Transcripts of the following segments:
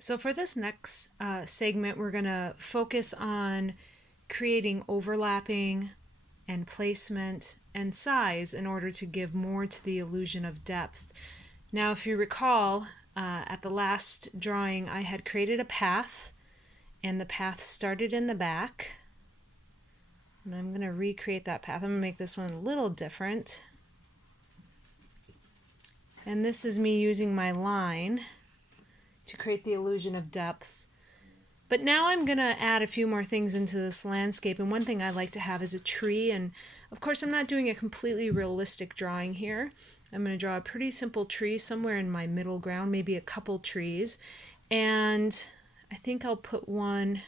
So for this next segment, we're going to focus on creating overlapping and placement and size in order to give more to the illusion of depth. Now, if you recall, at the last drawing, I had created a path, and the path started in the back. And I'm going to recreate that path. I'm going to make this one a little different. And this is me using my line to create the illusion of depth. But now I'm going to add a few more things into this landscape, and one thing I like to have is a tree. And of course I'm not doing a completely realistic drawing here. I'm going to draw a pretty simple tree somewhere in my middle ground, maybe a couple trees, and I think I'll put one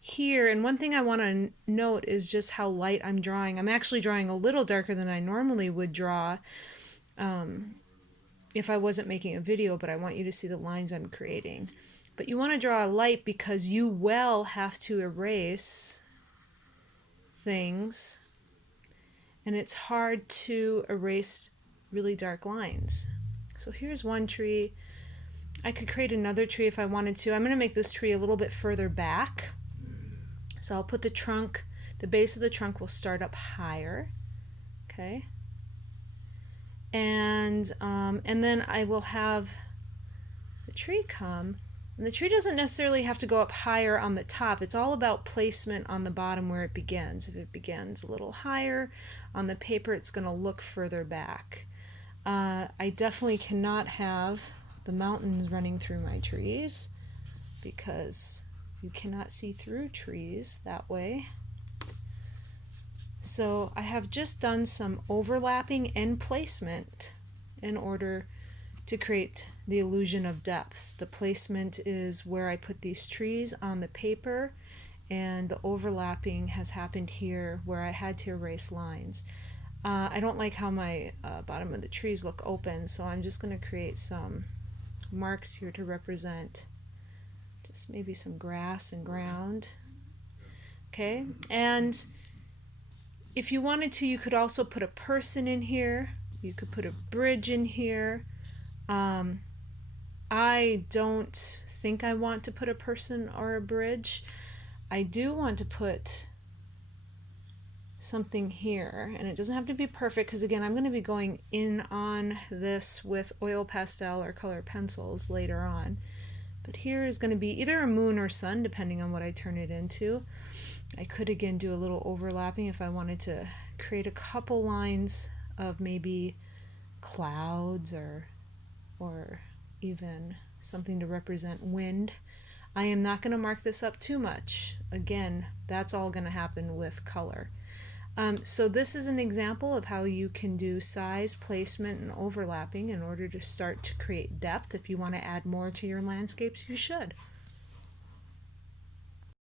here. And one thing I want to note is just how light I'm drawing. I'm actually drawing a little darker than I normally would draw if I wasn't making a video, but I want you to see the lines I'm creating. But you want to draw a light because you will have to erase things, and it's hard to erase really dark lines. So here's one tree. I could create another tree if I wanted to. I'm going to make this tree a little bit further back. So I'll put the trunk, the base of the trunk will start up higher. Okay. And then I will have the tree come. And the tree doesn't necessarily have to go up higher on the top. It's all about placement on the bottom where it begins. If it begins a little higher on the paper, it's going to look further back. I definitely cannot have the mountains running through my trees because you cannot see through trees that way. So I have just done some overlapping and placement in order to create the illusion of depth. The placement is where I put these trees on the paper, and the overlapping has happened here where I had to erase lines. I don't like how my bottom of the trees look open, so I'm just going to create some marks here to represent just maybe some grass and ground. Okay, and if you wanted to, you could also put a person in here. You could put a bridge in here. I don't think I want to put a person or a bridge. I do want to put something here, and it doesn't have to be perfect because again I'm going to be going in on this with oil pastel or color pencils later on. But here is going to be either a moon or sun depending on what I turn it into. I could again do a little overlapping if I wanted to create a couple lines of maybe clouds or even something to represent wind. I am not going to mark this up too much. Again, that's all going to happen with color. So this is an example of how you can do size, placement, and overlapping in order to start to create depth. If you want to add more to your landscapes, you should.